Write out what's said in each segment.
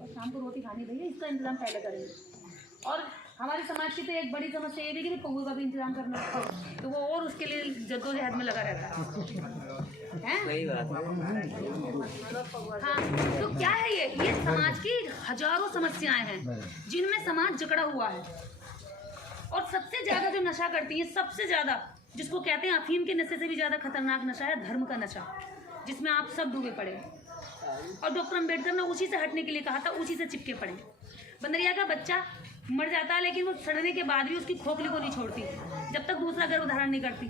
और शाम को रोटी खानी भैया, इसका इंतजाम पहले करेंगे। और हमारे समाज की तो एक बड़ी समस्या ये भी कि पौवे का भी इंतजाम करना, तो वो और उसके लिए जद्दोजहद में लगा रहता है। सही बात है। हाँ, तो क्या है ये समाज की हजारों समस्याएं हैं जिनमें समाज जकड़ा हुआ है। और सबसे ज्यादा जो नशा करती है, सबसे ज्यादा जिसको कहते हैं अफीम के नशे से भी ज्यादा खतरनाक नशा है धर्म का नशा, जिसमें आप सब डूबे पड़े हैं। और डॉक्टर अम्बेडकर ने उसी से हटने के लिए कहा था, उसी से चिपके पड़े। बंदरिया का बच्चा मर जाता है लेकिन वो सड़ने के बाद भी उसकी खोखली को नहीं छोड़ती, जब तक दूसरा गर्भ धारण नहीं करती,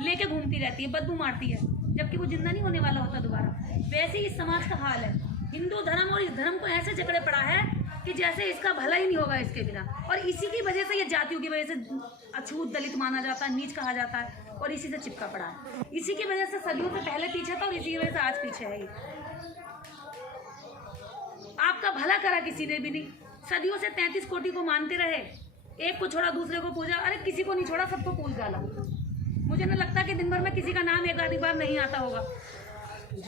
लेके घूमती रहती है, बदबू मारती है, जबकि वो जिंदा नहीं होने वाला होता दोबारा। वैसे ही इस समाज का हाल है। हिंदू धर्म और इस धर्म को ऐसे जकड़े पड़ा है कि जैसे इसका भला ही नहीं होगा इसके बिना। और इसी की वजह से ये जातियों की वजह से अछूत दलित माना जाता है, नीच कहा जाता है, और इसी से चिपका पड़ा है। इसी की वजह से सदियों से पहले पीछे था और इसी की वजह से आज पीछे है। आपका भला करा किसी ने भी नहीं। सदियों से 33 कोटि को मानते रहे, एक को छोड़ा दूसरे को पूजा, अरे किसी को नहीं छोड़ा, सबको पूज डाला। मुझे नहीं लगता कि दिन भर में किसी का नाम एक आधी बार नहीं आता होगा,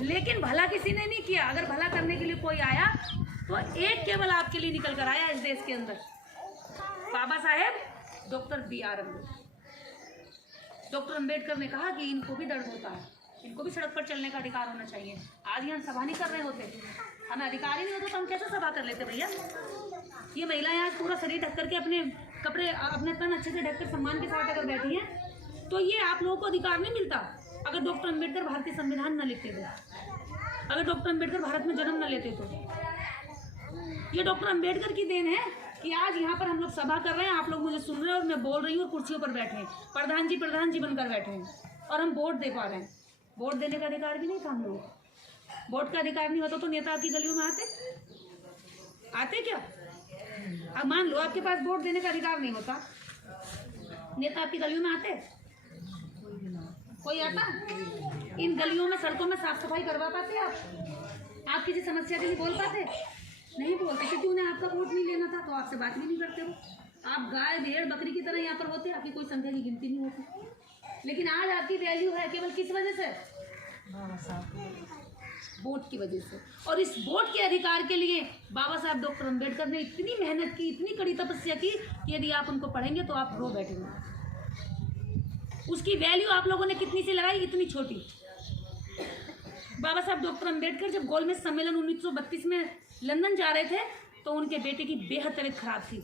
लेकिन भला किसी ने नहीं किया। अगर भला करने के लिए कोई आया तो एक केवल आपके लिए निकल कर आया इस देश के अंदर, Baba Saheb doctor B.R. Ambedkar. Doctor Ambedkar ने कहा कि इनको भी दर्द होता है, इनको भी सड़क पर चलने का अधिकार होना चाहिए। आज यहाँ सभा नहीं कर रहे होते, हमें अधिकार ही नहीं होता तो हम कैसे सभा कर लेते भैया। ये महिलाएं आज पूरा शरीर ढक करके, अपने कपड़े, अपने तन अच्छे से ढककर सम्मान के साथ अगर बैठी हैं, तो ये आप लोगों को अधिकार नहीं मिलता अगर डॉक्टर अम्बेडकर भारतीय संविधान न लिखते थे, अगर डॉक्टर अम्बेडकर भारत में जन्म न लेते तो। ये डॉक्टर अम्बेडकर की देन है कि आज यहाँ पर हम लोग सभा कर रहे हैं, आप लोग मुझे सुन रहे हैं और मैं बोल रही हूँ और कुर्सियों पर बैठे हैं, प्रधान जी बनकर बैठे हैं और हम वोट दे पा रहे हैं। वोट देने का अधिकार भी नहीं था हम लोग। वोट का अधिकार नहीं होता तो नेता आपकी गलियों में आते क्या? अब मान लो आपके पास वोट देने का अधिकार नहीं होता, नेता आपकी गलियों में आते? कोई आता? इन गलियों में, सड़कों में साफ सफाई करवा पाते आप किसी समस्या के लिए बोल पाते? नहीं बोलते, क्योंकि उन्हें आपका वोट नहीं लेना था, तो आपसे बात भी नहीं करते हो। आप गाय भेड़ बकरी की तरह यहाँ पर होते, आपकी कोई संख्या की गिनती नहीं होती। लेकिन आज आपकी वैल्यू है केवल किस वजह से? वोट की वजह से। और इस वोट के अधिकार के लिए बाबा साहब डॉक्टर अम्बेडकर ने इतनी मेहनत की, इतनी कड़ी तपस्या की कि यदि आप उनको पढ़ेंगे तो आप रो बैठेंगे। उसकी वैल्यू आप लोगों ने कितनी सी लगाई? इतनी छोटी। बाबा साहब डॉक्टर अम्बेडकर जब गोलमेज सम्मेलन 1932 में लंदन जा रहे थे तो उनके बेटे की बेहद तबीयत खराब थी,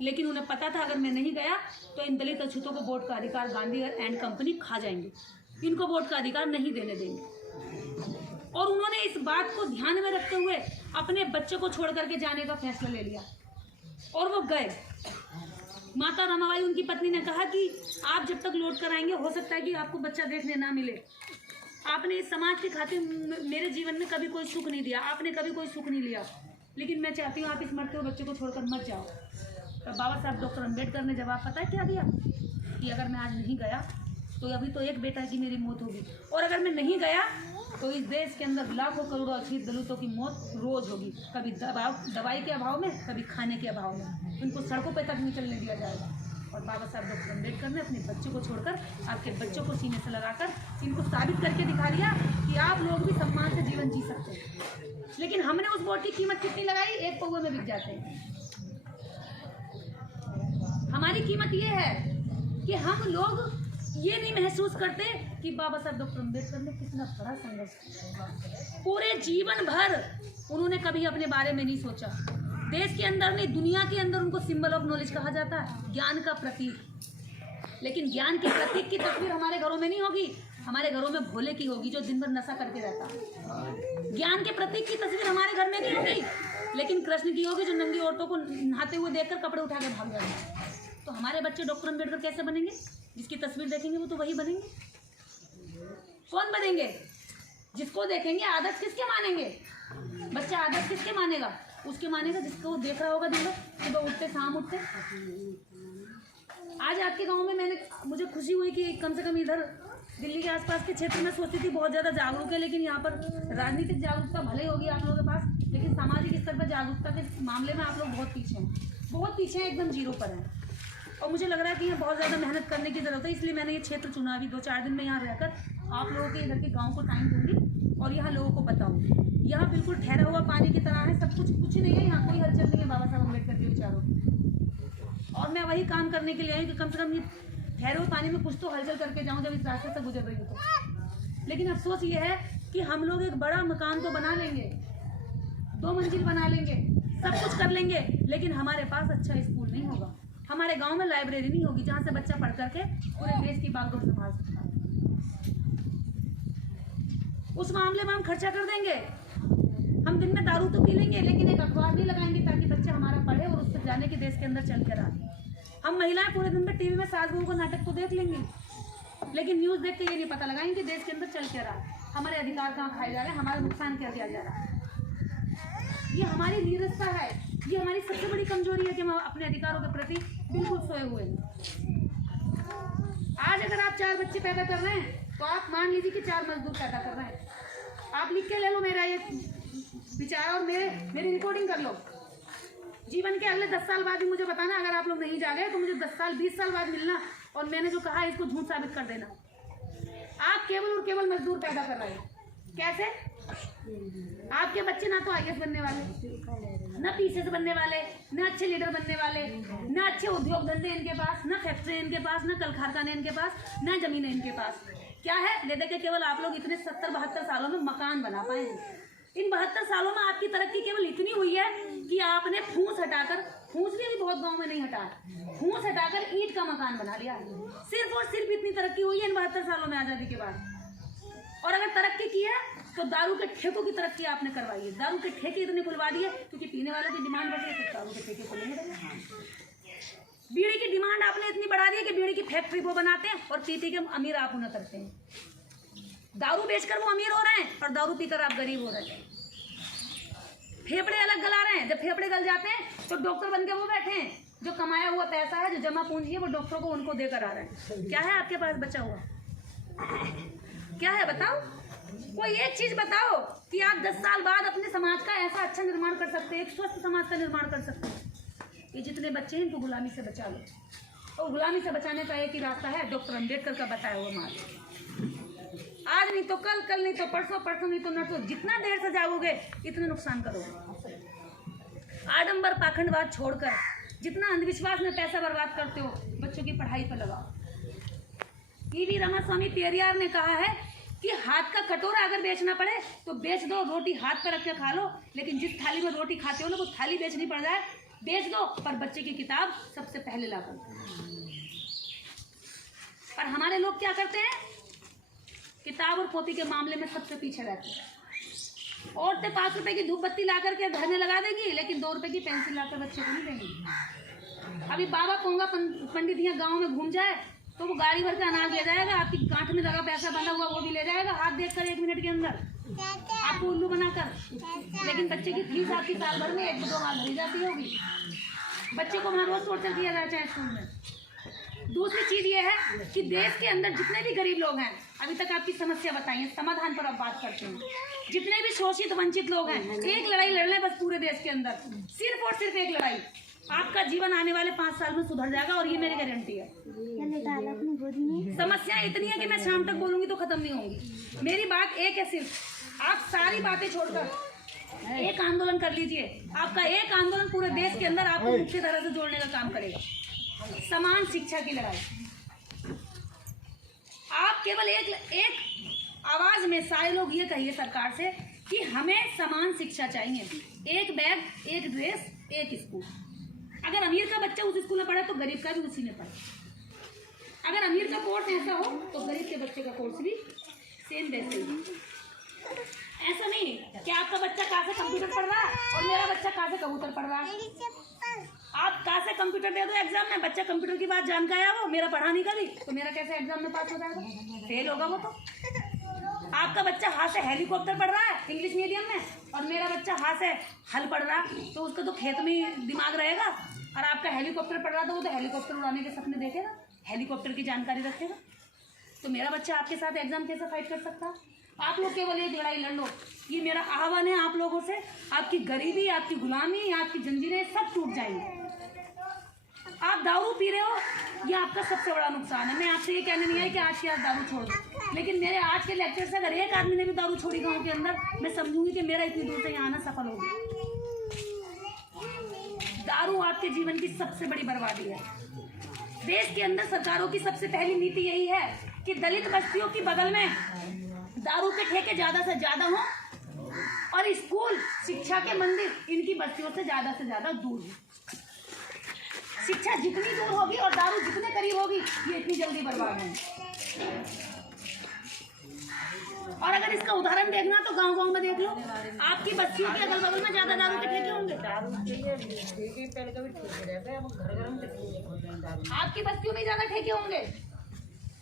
लेकिन उन्हें पता था अगर मैं नहीं गया तो इन दलित अछूतों को वोट का अधिकार गांधी एंड कंपनी खा जाएंगे, इनको वोट का अधिकार नहीं देने देंगे। और उन्होंने इस बात को ध्यान में रखते हुए अपने बच्चे को छोड़ करके जाने का फैसला ले लिया और वो गए। माता रमाबाई उनकी पत्नी ने कहा कि आप जब तक लौट कर आएंगे हो सकता है कि आपको बच्चा देखने ना मिले। आपने इस समाज के खातिर मेरे जीवन में कभी कोई सुख नहीं दिया, आपने कभी कोई सुख नहीं लिया, लेकिन मैं चाहती हूँ आप इस मरते हुए बच्चे को छोड़कर मत जाओ। तो बाबा साहब डॉक्टर अम्बेडकर ने जवाब पता है क्या दिया? कि अगर मैं आज नहीं गया तो अभी तो एक बेटा की मेरी मौत होगी, और अगर मैं नहीं गया तो इस देश के अंदर लाखों करोड़ों अछूत दलितों की मौत रोज होगी, कभी दवाई के अभाव में, कभी खाने के अभाव में। उनको सड़कों पर तक नहीं चलने दिया जाएगा। और बाबा साहब डॉक्टर अम्बेडकर ने अपने बच्चों को छोड़कर आपके बच्चों को सीने से लगाकर इनको साबित करके दिखा दिया कि आप लोग भी सम्मान से जीवन जी सकते हैं। लेकिन हमने उस वोट की कीमत कितनी लगाई? एक पौवे में बिक जाते हैं। हमारी कीमत ये है कि हम लोग ये नहीं महसूस करते कि बाबा साहब डॉक्टर अम्बेडकर ने कितना बड़ा संघर्ष किया। पूरे जीवन भर उन्होंने कभी अपने बारे में नहीं सोचा। देश के अंदर नहीं, दुनिया के अंदर उनको सिंबल ऑफ नॉलेज कहा जाता है, ज्ञान का प्रतीक। लेकिन ज्ञान के प्रतीक की तस्वीर हमारे घरों में नहीं होगी, हमारे घरों में भोले की होगी जो दिन भर नशा करके रहता है। ज्ञान के प्रतीक की तस्वीर हमारे घर में नहीं होगी, लेकिन कृष्ण की होगी जो नंगी औरतों को नहाते हुए देखकर कपड़े उठा के भाग जाएंगे। तो हमारे बच्चे डॉक्टर अम्बेडकर कैसे बनेंगे? जिसकी तस्वीर देखेंगे वो तो वही बनेंगे। कौन बनेंगे? जिसको देखेंगे। आदर्श किसके मानेंगे? बच्चा आदर्श किसके मानेगा? उसके मानेगा जिसको वो देख रहा होगा दिन भर, सुबह उठते शाम उठते। आज आपके गांव में मुझे खुशी हुई कि कम से कम इधर दिल्ली के आसपास के क्षेत्र में सोचती थी बहुत ज़्यादा जागरूक है, लेकिन यहाँ पर राजनीतिक जागरूकता भले होगी आप लोगों के पास, लेकिन सामाजिक स्तर पर जागरूकता के मामले में आप लोग बहुत पीछे हैं, बहुत पीछे हैं, एकदम जीरो पर हैं। और मुझे लग रहा है कि यहाँ बहुत ज़्यादा मेहनत करने की ज़रूरत है, इसलिए मैंने ये क्षेत्र चुना। अभी 2-4 दिन में यहाँ रहकर आप लोगों के इधर के गांव को टाइम दूंगी और यहाँ लोगों को बताऊंगी। यहाँ बिल्कुल ठहरा हुआ पानी की तरह है, सब कुछ नहीं है, यहाँ कोई हलचल नहीं है बाबा साहब अम्बेडकर के विचारों। और मैं वही काम करने के लिए आई कि कम से कम ये ठहरे हुए पानी में कुछ तो हलचल करके जाऊँ जब इस रास्ते से गुजर रही हूँ तो। लेकिन अफसोस ये है कि हम लोग एक बड़ा मकान तो बना लेंगे, 2 मंजिल बना लेंगे, सब कुछ कर लेंगे, लेकिन हमारे पास अच्छा स्कूल नहीं होगा, हमारे गांव में लाइब्रेरी नहीं होगी जहां से बच्चा पढ़ करके पूरे देश की बागडोर संभाल सकता है। उस मामले में हम खर्चा कर देंगे, हम दिन में दारू तो पी लेंगे, लेकिन एक अखबार भी लगाएंगे ताकि बच्चा हमारा पढ़े और उससे जाने के देश के अंदर चल कर आए। हम महिलाएं पूरे दिन में टीवी में सास बहू का नाटक तो देख लेंगे, लेकिन न्यूज़ देख के ये नहीं पता लगाएंगे कि देश के अंदर चल क्या रहा है, हमारे अधिकार कहाँ खाए जा रहे हैं, हमारा नुकसान क्या किया जा रहा है। ये हमारी नीरसता है, ये हमारी सबसे बड़ी कमजोरी है कि हम अपने अधिकारों के प्रति बिल्कुल सोए हुए हैं। आज अगर आप 4 बच्चे पैदा कर रहे हैं तो आप मान लीजिए कि 4 मजदूर पैदा कर रहे हैं। आप लिख के ले लो मेरा ये विचार और मेरी रिकॉर्डिंग कर लो। जीवन के अगले 10 साल बाद भी मुझे बताना, अगर आप लोग नहीं जागे तो मुझे 10 साल 20 साल बाद मिलना और मैंने जो कहा है इसको झूठ साबित कर देना। आप केवल और केवल मजदूर पैदा कर रहे हैं। कैसे? आपके बच्चे ना तो IAS बनने वाले, ना PCS बनने वाले, ना अच्छे लीडर बनने वाले, ना अच्छे उद्योग धंधे इनके पास, ना फैक्ट्री इनके पास, ना कल कारखाने इनके पास, ना जमीन इनके पास। क्या है? ले दे के केवल आप लोग इतने 70-72 सालों में मकान बना पाए हैं। इन 72 सालों में आपकी तरक्की केवल इतनी हुई है कि आपने फूस हटाकर, फूस भी अभी बहुत गाँव में नहीं हटा, फूस हटाकर ईंट का मकान बना लिया है। सिर्फ और सिर्फ इतनी तरक्की हुई है इन 72 सालों में आज़ादी के बाद। और अगर तरक्की की है तो दारू के ठेकों की तरक्की आपने करवाई है। दारू के ठेके इतने खुलवा दिए क्योंकि पीने वालों की डिमांड बढ़ रही है, तो दारू के ठेके खुलेंगे। बीड़ी की डिमांड आपने इतनी बढ़ा दी है कि बीड़ी की फैक्ट्री वो बनाते हैं और पी के अमीर आप उन्हें करते हैं। दारू बेचकर वो अमीर हो रहे हैं और दारू पीकर आप गरीब हो रहे हैं। फेफड़े अलग गला रहे हैं, जब फेफड़े गल जाते हैं तो डॉक्टर बन के वो बैठे हैं, जो कमाया हुआ पैसा है, जो जमा पूंजी है, वो डॉक्टरों को उनको देकर आ रहे हैं। क्या है आपके पास बचा हुआ? क्या है बताओ? कोई एक चीज बताओ कि आप 10 साल बाद अपने समाज का ऐसा अच्छा निर्माण कर सकते हैं, एक स्वस्थ समाज का निर्माण कर सकते हैं। ये जितने बच्चे हैं इनको गुलामी से बचा लो, और गुलामी से बचाने का एक ही रास्ता है, डॉक्टर अम्बेडकर का बताया हुआ मार्ग। आज नहीं तो कल, कल नहीं तो परसों, परसों नहीं तो नरसों, जितना देर से जाओगे इतना नुकसान करोगे। आडंबर पाखंडवाद छोड़कर जितना अंधविश्वास में पैसा बर्बाद करते हो, बच्चों की पढ़ाई पर लगाओ। ईवी रामास्वामी पेरियार ने कहा है कि हाथ का कटोरा अगर बेचना पड़े तो बेच दो, रोटी हाथ पर रख के खा लो, लेकिन जिस थाली में रोटी खाते हो ना वो थाली बेचनी पड़ जाए, बेच दो, पर बच्चे की किताब सबसे पहले ला दो। पर हमारे लोग क्या करते हैं? किताब और कॉपी के मामले में सबसे पीछे रहते हैं। औरतें 5 रुपए की धूप बत्ती ला करके घर में लगा देगी, लेकिन 2 रुपए की पेंसिल लाकर बच्चे को नहीं देंगी। अभी बाबा पोंगा पंडित यहाँ गाँव में घूम जाए तो वो गाड़ी भर के अनाज ले जाएगा, आपकी गांठ में लगा पैसा बंधा हुआ वो भी ले जाएगा, हाथ देखकर 1 मिनट के अंदर आपको उल्लू बनाकर। लेकिन बच्चे की फीस आपकी साल भर में 1-2 बार भरी जाती होगी। बच्चे को वहाँ रोज टॉर्चर किया जाता है स्कूल में। दूसरी चीज ये है कि देश के अंदर जितने भी गरीब लोग हैं, अभी तक आपकी समस्या बताइए, समाधान पर आप बात करते हैं। जितने भी शोषित वंचित लोग हैं, एक लड़ाई लड़ लें बस पूरे देश के अंदर, सिर्फ और सिर्फ एक लड़ाई, आपका जीवन आने वाले 5 साल में सुधर जाएगा, और ये मेरी गारंटी है। समस्या इतनी है कि मैं शाम तक बोलूंगी तो खत्म नहीं होंगी। मेरी बात एक है, सिर्फ आप सारी बातें छोड़कर एक आंदोलन कर लीजिए। आपका एक आंदोलन पूरे देश के अंदर आपको मुख्य धारा से जोड़ने का काम करेगा। समान शिक्षा की लड़ाई। आप केवल एक आवाज में सारे लोग ये कहिए सरकार से कि हमें समान शिक्षा चाहिए, एक बैग, एक ड्रेस, एक स्कूल। अगर अमीर का बच्चा उस स्कूल में पढ़े तो गरीब का भी उसी में पढ़े। अगर अमीर का कोर्स ऐसा हो तो गरीब के बच्चे का कोर्स भी सेम वैसे ही। ऐसा नहीं कि आपका बच्चा कहाँ से कंप्यूटर पढ़ रहा है और मेरा बच्चा कहाँ से कबूतर पढ़ रहा है। आप कहाँ से कंप्यूटर दे दो एग्जाम में, बच्चा कंप्यूटर की बात जान के आया वो, मेरा पढ़ा नहीं कभी, तो मेरा कैसे एग्जाम में पास हो जाएगा? फेल होगा वो तो। आपका बच्चा हाथ से हेलीकॉप्टर पढ़ रहा है इंग्लिश मीडियम में, और मेरा बच्चा हाथ से हल पढ़ रहा है, तो उसका तो खेत में ही दिमाग रहेगा। और आपका हेलीकॉप्टर पढ़ रहा था, वो तो हेलीकॉप्टर उड़ाने के सपने देखेगा, हेलीकॉप्टर की जानकारी रखेगा। तो मेरा बच्चा आपके साथ एग्जाम कैसे फाइट कर सकता है? आप लोग केवल एक लड़ाई लड़ लो, ये मेरा आह्वान है आप लोगों से। आपकी गरीबी, आपकी गुलामी, आपकी जंजीरें सब टूट जाएंगी। आप दारू पी रहे हो, ये आपका सबसे बड़ा नुकसान है। मैं आपसे ये कहने नहीं आई कि आज के आज दारू छोड़ दो, लेकिन मेरे आज के लेक्चर से अगर एक आदमी ने भी दारू छोड़ी गाँव के अंदर, मैं समझूंगी कि मेरा इतनी दूर से यहाँ आना सफल हो गया। दारू आपके जीवन की सबसे बड़ी बर्बादी है। देश के अंदर सरकारों की सबसे पहली नीति यही है कि दलित बस्तियों की बगल में दारू के ठेके ज्यादा से ज्यादा हों और स्कूल, शिक्षा के मंदिर इनकी बस्तियों से ज्यादा दूर हो। शिक्षा जितनी दूर होगी और दारू जितने करीब होगी, ये इतनी जल्दी बर्बाद होगी। और अगर इसका उदाहरण देखना तो गांव-गांव में देख लो, आपकी बस्तियों के अगल बगल में ज्यादा दारू के ठेके होंगे। आपकी बस्तियों में ज्यादा ठेके होंगे,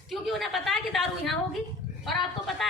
क्योंकि उन्हें पता है कि दारू यहाँ होगी और आपको पता है